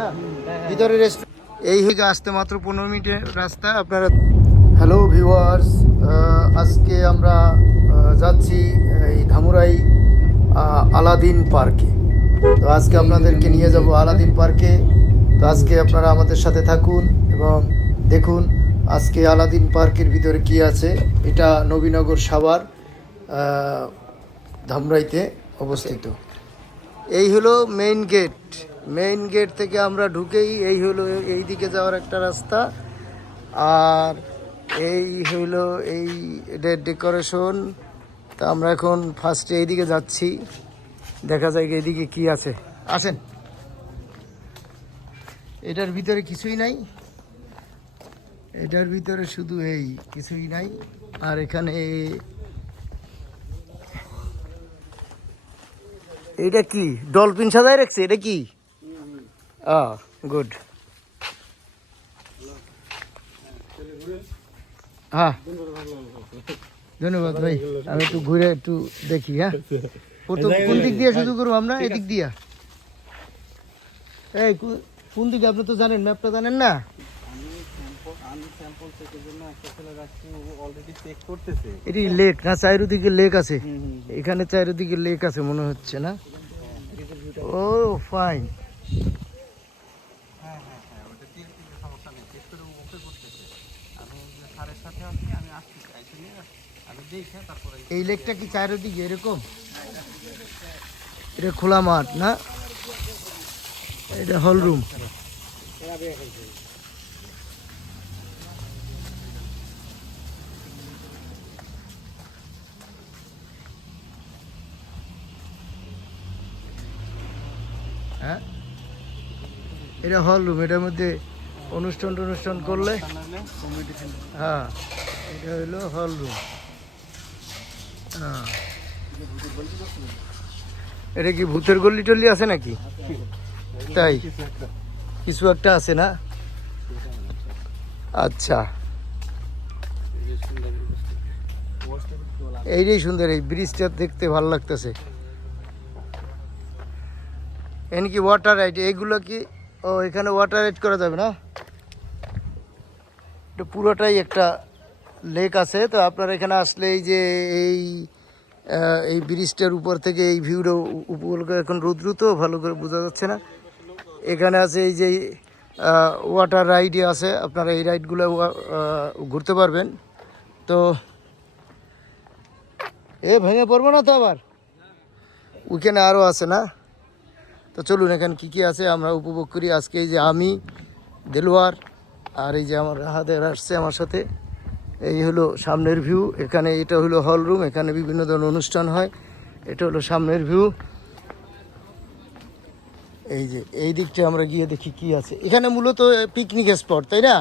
না? ভিতরে রেস্টুরেন্ট এই হয়ে আসতে মাত্র পনেরো মিনিটের রাস্তা। আপনারা হ্যালো ভিউয়ার্স আজকে আমরা যাচ্ছি এই ধামুরাই আলাদিন পার্কে। তো আজকে আপনাদেরকে নিয়ে যাব আলাদিন পার্কে। তো আজকে আপনারা আমাদের সাথে থাকুন এবং দেখুন আজকে আলাদিন পার্কের ভিতরে কি আছে। এটা নবীনগর সাভার ধামরাইতে অবস্থিত। এই হলো মেইন গেট মেইন গেট থেকে আমরা ঢুকেই এই হলো এই দিকে যাওয়ার একটা রাস্তা। আর এই হলো এই ডেকোরেশন তা আমরা এখন ফার্স্টে এইদিকে যাচ্ছি। দেখা যায় এইদিকে কি আছে। আছেন এটার ভিতরে কিছুই নাই। এটার ভিতরে শুধু এই কিছুই নাই। আর এখানে এটা কি? ডলফিন সাজায় রাখছে? এটা কি? আ গুড হ্যাঁ ধন্যবাদ ভাই আমি একটু ঘুরে একটু দেখি হ্যাঁ? প্রথম কোন দিক দিয়ে শুরু করব আমরা? এদিক দিয়া। এই কোন দিকে আপনি তো জানেন ম্যাপটা জানেন না? ও এটি লেক না চারিদিকে লেক আছে। এখানে চারিদিকে লেক আছে মনে হচ্ছে না? ও ফাইন হ্যাঁ হ্যাঁ হ্যাঁ ওটা তিন তিনটে সমস্যা নেই চেক করে ও ওকে করতেছে আমি ওই যে স্যারের সাথে আছি আমি আসছি আইসে নিয়ে আমি দেখে তারপরে এই লেকটা কি চারিদিকে এরকম? এটা খোলা মাঠ, না? এটা হল রুম। হ্যাঁ? এটা হল রুম, এটার মধ্যে অনুষ্ঠান টনুষ্ঠান করলে? হ্যাঁ এটা হলো হল রুম। এটা কি ভূতের গল্লি টল্লি আছে নাকি? তাই? কিছু একটা আছে না? আচ্ছা। এইটাই সুন্দর, এই ব্রিজটা দেখতে ভালো লাগতেছে। এখানে কি ওয়াটার রাইড এইগুলো কি, ও, এখানে ওয়াটার রাইড করা যাবে না? এটা পুরোটাই একটা লেক আছে, তো আপনারা এখানে আসলে এই যে এই এই ব্রিজটার উপর থেকে এই ভিউটা উপকূল এখন রৌদ্র তো ভালো করে বোঝা যাচ্ছে না। এখানে আছে এই যে ওয়াটার রাইডই আছে, আপনারা এই রাইডগুলো ঘুরতে পারবেন। তো, এ ভেঙে পড়ব না তো আবার? ওইখানে আরও আছে না? তো চলুন, এখানে কী কী আছে আমরা উপভোগ করি। আজকে এই যে আমি, দেলোয়ার, আর এই যে আমার হাতের আসছে আমার সাথে। এই হলো সামনের ভিউ এখানে এটা হলো হল রুম এখানে বিভিন্ন ধরনের অনুষ্ঠান হয়। এটা হলো সামনের ভিউ এই যে এই দিকটা আমরা গিয়ে দেখি কি আছে। এখানে মূলত পিকনিক স্পট তাই না?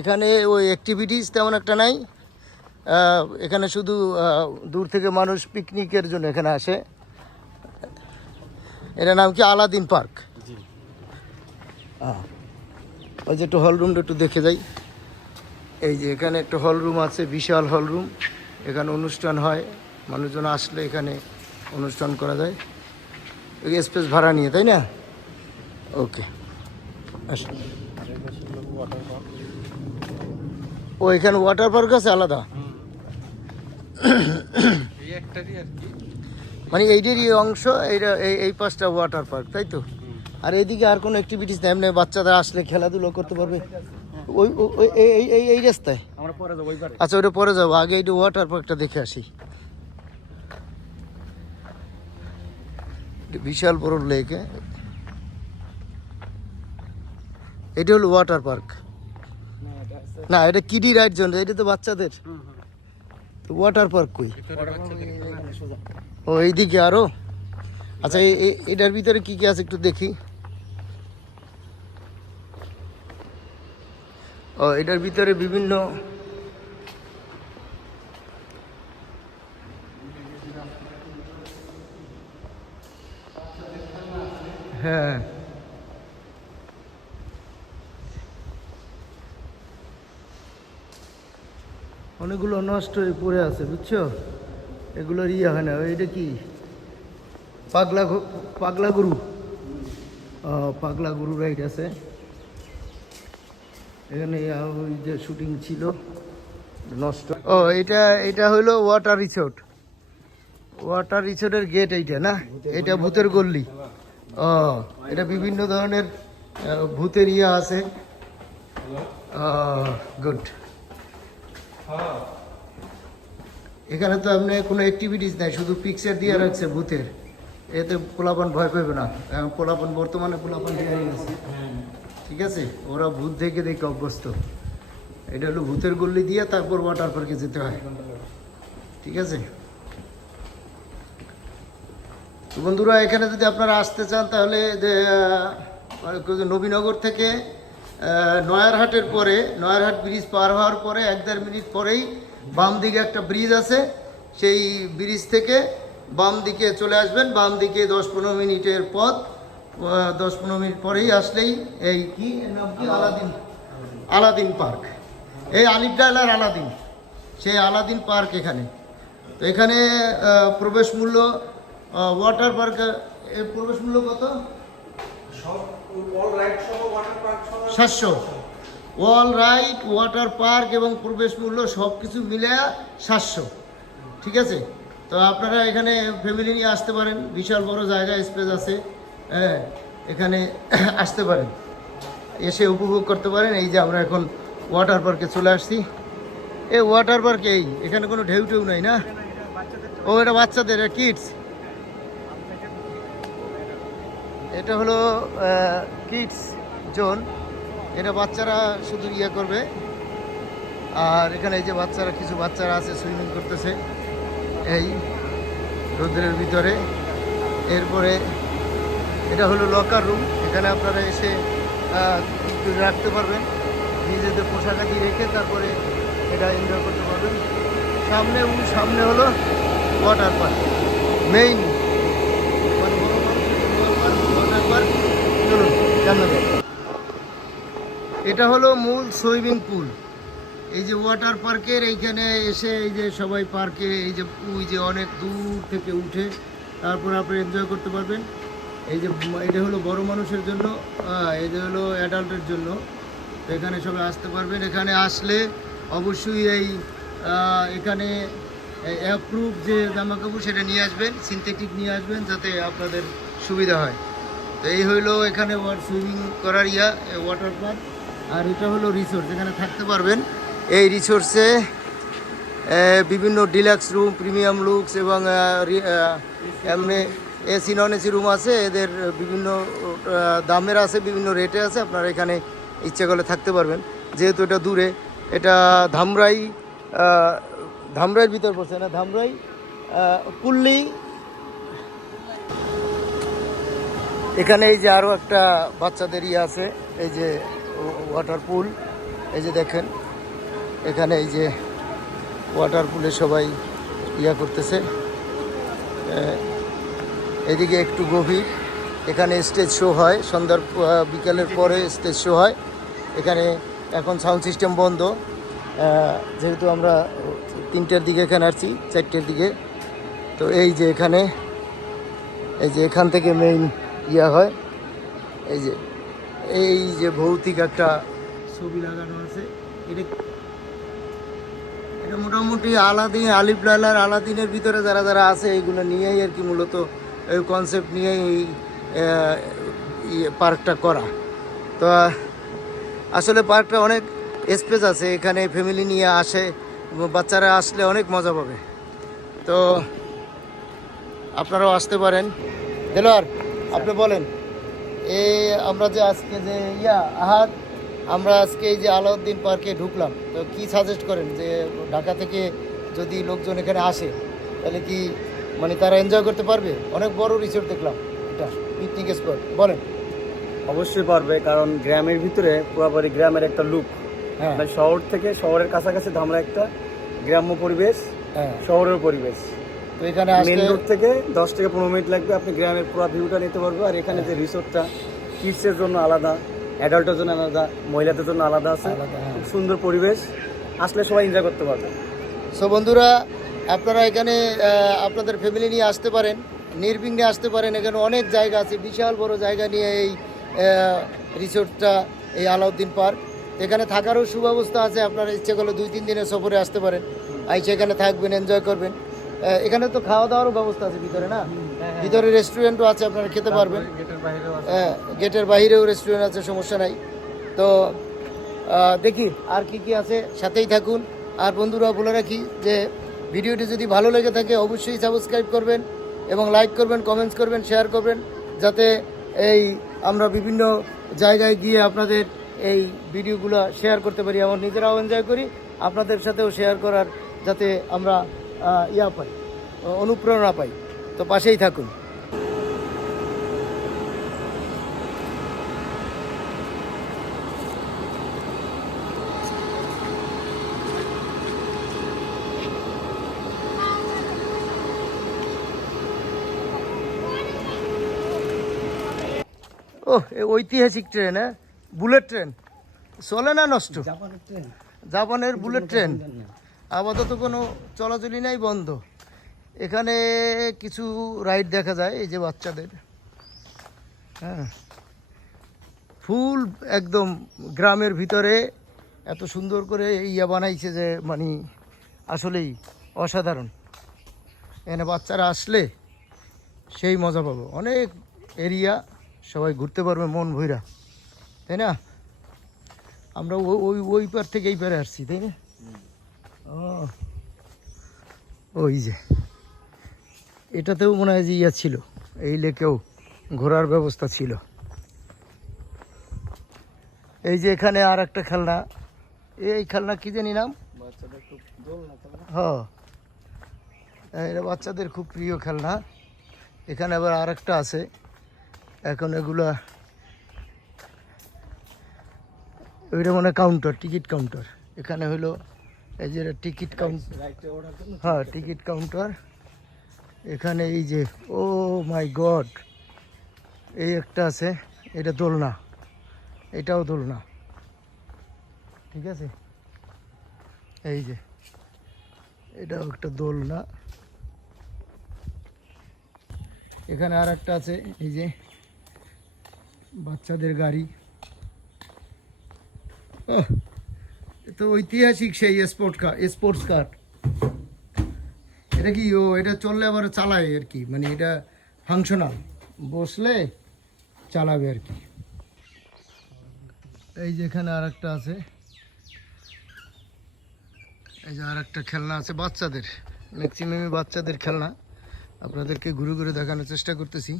এখানে ওই অ্যাক্টিভিটিস তেমন একটা নাই। এখানে শুধু দূর থেকে মানুষ পিকনিকের জন্য এখানে আসে। এটার নাম কি? Aladdin park. ওই যে একটু হল রুমটা একটু দেখে যাই। এই যে এখানে একটা হল রুম আছে বিশাল হল রুম। এখানে অনুষ্ঠান হয় মানুষজন আসলে এখানে অনুষ্ঠান করা যায়। ওই স্পেস ভাড়া নিয়ে তাই না? ওকে আসুন ও এখানে ওয়াটার পার্ক আছে আলাদা? মানে এইটারই অংশ এইটা এই এই পাঁচটা ওয়াটার পার্ক তাই তো? আর এইদিকে আর কোনো অ্যাক্টিভিটিস নেই বাচ্চারা আসলে খেলাধুলো করতে পারবে? ওই এই- এই এই এই রাস্তায়? আমরা পরে যাব আচ্ছা ওটা পরে যাব। আগে এইটা ওয়াটার পার্কটা দেখে আসি। বিশাল বড় লেক এটা হলো ওয়াটার পার্ক না এটা আছে। না এটা কিডি রাইড জন্য এটা তো বাচ্চাদের। তো ওয়াটার পার্ক কই? ও এইদিকে আরও? আচ্ছা এটার ভিতরে কি কি আছে একটু দেখি। ও, এটার ভিতরে বিভিন্ন হ্যাঁ। অনেকগুলো নষ্ট হয়ে পড়ে আছে, বুঝছ? এগুলোর ইয়ে হয় না, এটা কি? পাগলা পাগলা গরু? পাগলা গরু রাইড আছে। এখানে ওই যে শুটিং ছিল নষ্ট। ও এটা এটা হলো ওয়াটার রিসোর্ট। ওয়াটার রিসোর্টের গেট এইটা না? এটা ভূতের গল্লি ও এটা বিভিন্ন ধরনের ভূতের ইয়ে আছে। গুড। এখানে তো আপনি কোনো অ্যাক্টিভিটিস নাই শুধু পিকচার দিয়ে রাখছে ভূতের। এতে পোলাপান ভয় পাবে না এখন পোলাপান বর্তমানে পোলাপান দিয়ে গেছে ঠিক আছে? ওরা ভূত দেখে দেখে অভ্যস্ত। এটা হলো ভূতের গল্লি দিয়ে তারপর ওয়াটার পার্কে যেতে হয়। ঠিক আছে? তো বন্ধুরা এখানে যদি আপনারা আসতে চান তাহলে যে, আহ, নবীনগর থেকে নয়ারহাটের পরে নয়ারহাট ব্রিজ পার হওয়ার পরে এক দেড় মিনিট পরেই বাম দিকে একটা ব্রিজ আছে। সেই ব্রিজ থেকে বাম দিকে চলে আসবেন। বাম দিকে দশ পনেরো মিনিটের পথ। দশ পনেরো মিনিট পরেই আসলেই এই কি নাম কি? আলাদিন। আলাদিন। পার্ক। এই আলিপডাল আর আলাদিন। সেই আলাদিন পার্ক এখানে। তো এখানে প্রবেশ মূল্য ওয়াটার পার্কের প্রবেশ মূল্য কত? সাতশো। ওয়াল রাইট ওয়াটার পার্ক এবং প্রবেশ মূল্য সব কিছু মিলে সাতশো। ঠিক আছে? তো আপনারা এখানে ফ্যামিলি নিয়ে আসতে পারেন। বিশাল বড় জায়গা স্পেস আছে। হ্যাঁ এখানে আসতে পারেন। এসে উপভোগ করতে পারেন। এই যে আমরা এখন ওয়াটার পার্কে চলে আসছি। এ ওয়াটার পার্কে এই, এখানে কোনো ঢেউ টেউ নাই না? ও, এটা বাচ্চাদের কিডস এটা হলো কিডস জোন এটা বাচ্চারা শুধু ইয়ে করবে। আর এখানে এই যে বাচ্চারা, কিছু বাচ্চারা আছে সুইমিং করতেছে। এই রোদ্রের ভিতরে। এরপরে এটা হলো লকার রুম এখানে আপনারা এসে রাখতে পারবেন। নিজেদের পোশাক আদি রেখে তারপরে এটা এনজয় করতে পারবেন। সামনে সামনে হলো ওয়াটার পার্ক মেইন মানে ওয়াটার পার্ক চলুন, সামনে। এটা হলো মূল সুইমিং পুল এই যে ওয়াটার পার্কের এইখানে এসে এই যে সবাই পার্কে এই যে, ওই যে অনেক দূর থেকে উঠে তারপর আপনি এনজয় করতে পারবেন। এই যে এটা হলো বড় মানুষের জন্য আহ, এটা হলো অ্যাডাল্টের জন্য। এখানে সবাই আসতে পারবেন। এখানে আসলে অবশ্যই এই এখানে অ্যাপ্রুভ যে জামা কাপড় সেটা নিয়ে আসবেন সিনথেটিক নিয়ে আসবেন যাতে আপনাদের সুবিধা হয়। তো এই হলো এখানে সুইমিং করার ইয়া ওয়াটার পার্ক আর এটা হলো রিসোর্স এখানে থাকতে পারবেন। এই রিসোর্সে বিভিন্ন ডিলাক্স রুম প্রিমিয়াম লুকস এবং এমনি এসি নন এসি রুম আছে, এদের বিভিন্ন দামের আছে, বিভিন্ন রেটে আছে, আপনারা এখানে ইচ্ছে করলে থাকতে পারবেন। যেহেতু এটা দূরে, এটা ধামরাই ধামরাইয়ের ভিতর পড়ছে না, ধামরাই কুল্লি। এখানে এই যে আরও একটা বাচ্চাদের ইয়ে আছে, এই যে ওয়াটার পুল এই যে দেখেন, এখানে এই যে ওয়াটার পুলে সবাই ইয়া করতেছে। এদিকে একটু গভীর। এখানে স্টেজ শো হয়। সন্ধ্যার বিকালের পরে স্টেজ শো হয়। এখানে এখন সাউন্ড সিস্টেম বন্ধ। যেহেতু আমরা তিনটের দিকে এখানে আসছি, চারটের দিকে। তো এই যে এখানে, এই যে এখান থেকে মেইন ইয়া হয়। এই যে এই যে ভৌতিক একটা ছবি লাগানো আছে। এটা এটা মোটামুটি আলাদিন, আলিফ লালার আলাদিনের ভিতরে যারা যারা আছে এইগুলো নিয়েই আর কি মূলত এই কনসেপ্ট নিয়েই এই পার্কটা করা। তো, আসলে পার্কটা অনেক স্পেস আছে, এখানে ফ্যামিলি নিয়ে আসে, বাচ্চারা আসলে অনেক মজা পাবে। তো, আপনারাও আসতে পারেন। দেলোয়ার, আপনি বলেন এই আমরা যে আজকে যে, ইয়া আহাত আমরা আজকে এই যে আলাউদ্দিন পার্কে ঢুকলাম, তো কি সাজেস্ট করেন যে ঢাকা থেকে যদি লোকজন এখানে আসে, তাহলে কি মানে তারা এনজয় করতে পারবে। অনেক বড় রিসোর্ট দেখলাম। এটা পিকনিক স্পট বলেন। অবশ্যই পারবে কারণ গ্রামের ভিতরে পুরোপুরি গ্রামের একটা লুক হ্যাঁ। মানে শহর থেকে শহরের কাছাকাছি ধামরা একটা গ্রাম্য পরিবেশ হ্যাঁ। শহরের পরিবেশ। তো এখানে মেন রোড থেকে দশ থেকে পনেরো মিনিট লাগবে আপনি গ্রামের পুরো ভিউটা নিতে পারবে। আর এখানে যে রিসোর্টটা কিডসের জন্য আলাদা অ্যাডাল্টের জন্য আলাদা মহিলাদের জন্য আলাদা আছে। হ্যাঁ। খুব সুন্দর পরিবেশ। আসলে সবাই এনজয় করতে পারবে। সো বন্ধুরা আপনারা এখানে আপনাদের ফ্যামিলি নিয়ে আসতে পারেন নির্বিঘ্নে আসতে পারেন। এখানে অনেক জায়গা আছে বিশাল বড় জায়গা নিয়ে এই রিসোর্টটা এই আলাউদ্দিন পার্ক। এখানে থাকারও সুব্যবস্থা আছে আপনারা ইচ্ছে করলে দুই তিন দিনের সফরে আসতে পারেন। আইসে এখানে থাকবেন এনজয় করবেন। এখানে তো খাওয়া দাওয়ারও ব্যবস্থা আছে ভিতরে না? ভিতরে রেস্টুরেন্টও আছে আপনারা খেতে পারবেন। হ্যাঁ গেটের বাইরেও রেস্টুরেন্ট আছে সমস্যা নাই। তো দেখি আর কি কি আছে সাথেই থাকুন। আর বন্ধুরা বলে রাখি যে ভিডিওটি যদি ভালো লেগে থাকে, অবশ্যই সাবস্ক্রাইব করবেন এবং লাইক করবেন কমেন্টস করবেন শেয়ার করবেন, যাতে এই আমরা বিভিন্ন জায়গায় গিয়ে আপনাদের এই ভিডিওগুলো শেয়ার করতে পারি। এবং নিজেরাও এনজয় করি, আপনাদের সাথেও শেয়ার করার, যাতে আমরা ইয়া পাই, অনুপ্রেরণা পাই। তো পাশেই থাকুন। ও ঐতিহাসিক ট্রেন হ্যাঁ? Bullet train. চলে না নষ্ট? জাপানের জাপানের বুলেট ট্রেন? আপাতত কোনো চলাচলই নাই বন্ধ। এখানে কিছু রাইড দেখা যায় এই যে বাচ্চাদের। হ্যাঁ। ফুল একদম গ্রামের ভিতরে এত সুন্দর করে ইয়া বানাইছে যে মানে আসলেই অসাধারণ। এখানে বাচ্চারা আসলে সেই মজা পাবো। অনেক এরিয়া সবাই ঘুরতে পারবে মন ভৈরা তাই না? আমরা ওই ওই পার থেকে এই পারে আসছি তাই না? ও ওই যে এটাতেও মনে হয় যে ইয়া ছিল এই লেকেও ঘোরার ব্যবস্থা ছিল। এই যে এখানে আর একটা খেলনা এই খেলনা কি জানি নাম? হ্যাঁ এটা বাচ্চাদের খুব প্রিয় খেলনা। এখানে আবার আর একটা আছে। এখন এগুলা ওইটা মানে কাউন্টার টিকিট কাউন্টার এখানে হলো এই যে টিকিট কাউন্টার হ্যাঁ টিকিট কাউন্টার এখানে এই যে, ও মাই গড, এই একটা আছে, এটা দোলনা। এটাও দোলনা। ঠিক আছে? এই যে, এটাও একটা দোলনা। এখানে আর একটা আছে, এই যে বাচ্চাদের গাড়ি। তো ঐতিহাসিক সেই স্পোর্ট কার স্পোর্টস কার এটা কি, ও, এটা চললে আবার চালায় আর কি মানে এটা ফাংশনাল বসলে চালাবে আর কি। এই যে এখানে আর একটা আছে। এই যে আর একটা খেলনা আছে বাচ্চাদের ম্যাক্সিমামই বাচ্চাদের খেলনা। আপনাদেরকে ঘুরে ঘুরে দেখানোর চেষ্টা করতেছি।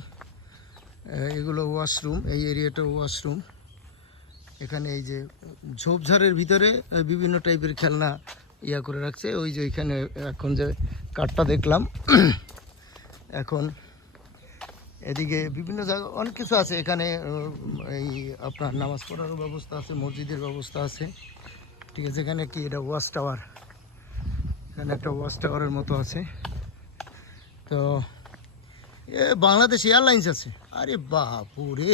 এগুলো ওয়াশরুম এই এরিয়াটা ওয়াশরুম এখানে এই যে ঝোপঝাড়ের ভিতরে বিভিন্ন টাইপের খেলনা ইয়া করে রাখছে। ওই যে ওইখানে এখন যে কাঠটা দেখলাম। এখন এদিকে বিভিন্ন জায়গা, অনেক কিছু আছে। এখানে এই আপনার নামাজ পড়ারও ব্যবস্থা আছে, মসজিদের ব্যবস্থা আছে। ঠিক আছে, এখানে কি এটা ওয়াশ টাওয়ার এখানে একটা ওয়াশ টাওয়ারের মতো আছে। তো এ বাংলাদেশ এয়ারলাইন্স আছে। আরে বাপুরে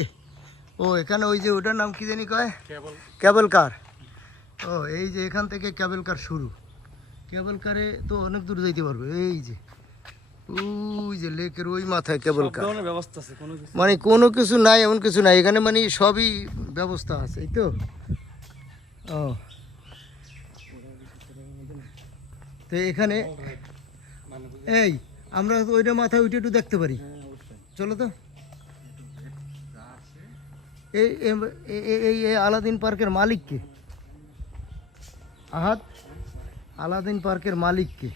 ও এখানে ওই যে ওটার নাম কি জানি কয়? ক্যাবল কার ও এই যে এখান থেকে ক্যাবেল কার শুরু। ক্যাবেল কারে তো অনেক দূর যাইতে পারবে। এই যে ওই যে লেকের ওই মাথায় ক্যাবেল কার ব্যবস্থা আছে কোনো কিছু মানে কোনো কিছু নাই এমন কিছু নাই। এখানে মানে সবই ব্যবস্থা আছে এই তো? ও। তো এখানে এই আমরা ওইটা মাথায় উঠে একটু দেখতে পারি। চলো তো। এই এই এই আলাদিন পার্কের মালিক কে আহাত আলাদিন পার্কের মালিক কে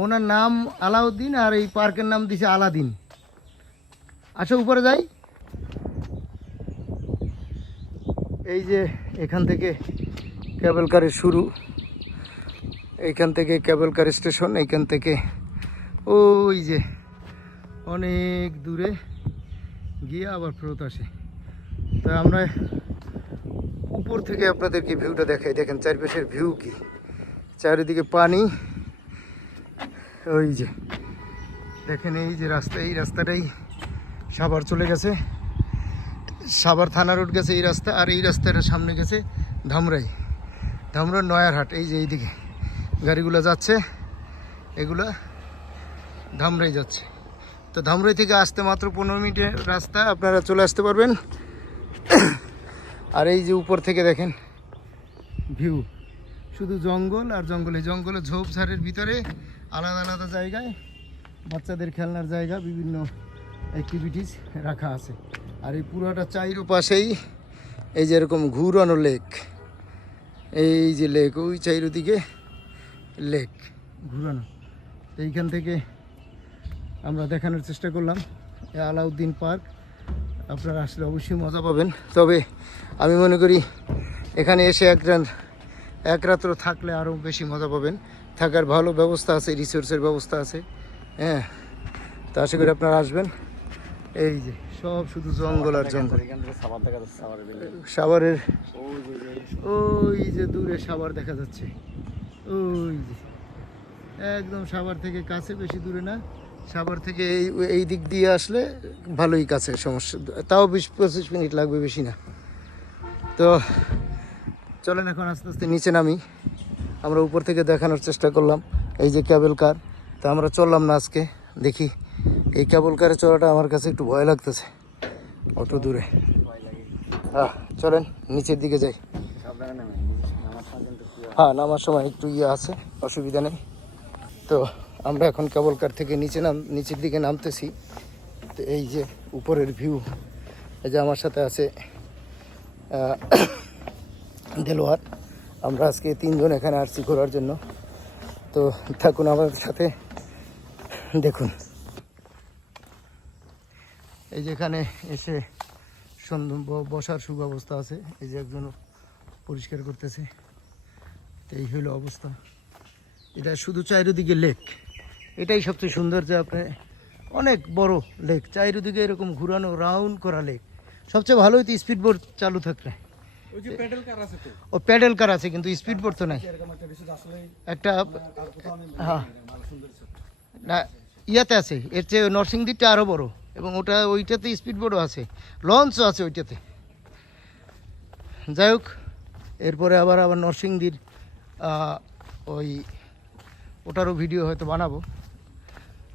ওনার নাম আলাউদ্দিন আর এই পার্কের নাম দিছে আলাদিন। আচ্ছা উপরে যাই। এই যে এখান থেকে ক্যাবেল কারের শুরু। এইখান থেকে ক্যাবেল কার স্টেশন, এইখান থেকে ওই যে অনেক দূরে গিয়ে আবার ফেরত আসে। তা আমরা উপর থেকে আপনাদেরকে ভিউটা দেখাই। দেখেন চারপাশের ভিউ কি? চারিদিকে পানি। ওই যে দেখেন এই যে রাস্তা, এই রাস্তাটাই সাভার চলে গেছে। সাভার থানা রোড গেছে এই রাস্তা, আর এই রাস্তাটা সামনে গেছে ধামরাই। ধামরাই নয়ারহাট, এই যে এইদিকে। গাড়িগুলো যাচ্ছে, এগুলা ধামরাই যাচ্ছে। তো ধামরাই থেকে আসতে মাত্র পনেরো মিনিটের রাস্তা, আপনারা চলে আসতে পারবেন। আর এই যে উপর থেকে দেখেন, ভিউ। শুধু জঙ্গল আর জঙ্গলে জঙ্গলে ঝোপঝাড়ের ভিতরে আলাদা আলাদা জায়গায় বাচ্চাদের খেলনার জায়গা, বিভিন্ন অ্যাক্টিভিটিস রাখা আছে। আর এই পুরোটা চাইরো পাশেই এই যে এরকম ঘুরানো লেক এই যে লেক ওই চাইরো দিকে লেক, ঘুরানো। এইখান থেকে আমরা দেখানোর চেষ্টা করলাম আলাউদ্দিন পার্ক। আপনারা আসলে অবশ্যই মজা পাবেন। তবে আমি মনে করি এখানে এসে এক রাত, এক রাত্র থাকলে আরও বেশি মজা পাবেন। থাকার ভালো ব্যবস্থা আছে রিসোর্সের ব্যবস্থা আছে। হ্যাঁ তো আশা করি আপনারা আসবেন। এই যে, সব শুধু জঙ্গল আর জঙ্গল। সাবারের ওই যে দূরে সাভার দেখা যাচ্ছে। ওই একদম সাভার থেকে কাছে, বেশি দূরে না। সাভার থেকে এই এই দিক দিয়ে আসলে ভালোই কাছে, সমস্যা। তাও বিশ পঁচিশ মিনিট লাগবে বেশি না। তো চলেন এখন আস্তে আস্তে নিচে নামি। আমরা উপর থেকে দেখানোর চেষ্টা করলাম এই যে ক্যাবেল কার। তো আমরা চললাম না আজকে, দেখি। এই ক্যাবল কারে চলাটা আমার কাছে একটু ভয় লাগতেছে। অত দূরে। হ্যাঁ চলেন, নিচের দিকে যাই সাবধানে নেমে আমার সঙ্গে কিন্তু কি হ্যাঁ নামার সময় একটু ইয়ে আছে, অসুবিধা নেই। তো আমরা এখন কেবল কার থেকে নিচে নাম, নিচের দিকে নামতেছি। তো এই যে উপরের ভিউ এই যে আমার সাথে আছে দেলোয়ার। আমরা আজকে তিনজন এখানে আসছি ঘোরার জন্য। তো থাকুন আমাদের সাথে, দেখুন। এই যেখানে এসে বসার সুব্যবস্থা আছে। এই যে একজন পরিষ্কার করতেছে। এই হলো অবস্থা। এটা শুধু চারিদিকে লেক এটাই সবচেয়ে সুন্দর যে আপনি অনেক বড় লেক চারিদিকে এরকম ঘুরানো রাউন্ড করা লেক সবচেয়ে ভালো হইতো স্পিড বোর্ড চালু থাকলে। তো। ও প্যাডেল কার আছে কিন্তু স্পিড বোট তো নাই। একটা আমি হ্যাঁ। না ইয়াতে আছে। এর চেয়ে নরসিংদীরটা আরও বড়। এবং ওটা ওইটাতে স্পিড বোর্ডও আছে। লঞ্চও আছে ওইটাতে। যাই হোক এরপরে আবার আবার নরসিংদীর ওই ওটারও ভিডিও হয়তো বানাবো।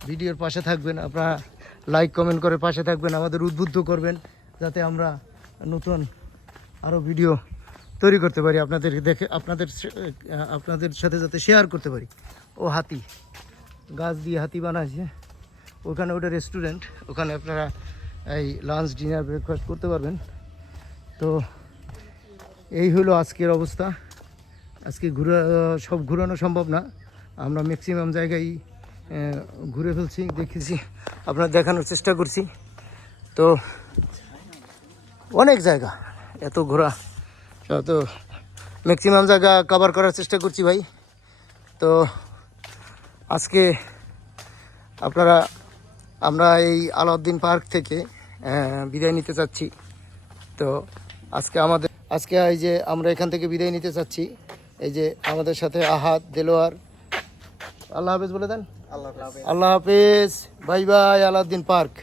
ভিডিওর পাশে থাকবেন, আপনারা লাইক কমেন্ট করে পাশে থাকবেন, আমাদের উদ্বুদ্ধ করবেন, যাতে আমরা নতুন আরও ভিডিও তৈরি করতে পারি, আপনাদের দেখে, আপনাদের আপনাদের সাথে যাতে শেয়ার করতে পারি। ও হাতি, গাছ দিয়ে হাতি বানাচ্ছে ওখানে ওটা রেস্টুরেন্ট ওখানে আপনারা এই লাঞ্চ ডিনার ব্রেকফাস্ট করতে পারবেন। তো এই হলো আজকের অবস্থা। আজকে ঘুরে সব ঘোরানো সম্ভব না। আমরা ম্যাক্সিমাম জায়গায় ঘুরে ফেলছি, দেখেছি, আপনার দেখানোর চেষ্টা করছি। তো, অনেক জায়গা, এত ঘোরা তো ম্যাক্সিমাম জায়গা কভার করার চেষ্টা করছি ভাই। তো, আজকে আপনারা, আমরা এই আলাউদ্দিন পার্ক থেকে বিদায় নিতে চাচ্ছি। তো, আজকে আমাদের, আজকে এই যে আমরা এখান থেকে বিদায় নিতে চাচ্ছি এই যে আমাদের সাথে আহাদ দেলোয়ার। আল্লাহ হাফিজ বলে দেন? আল্লাহ হাফিজ। আল্লাহ হাফেজ। Bye bye Alauddin park.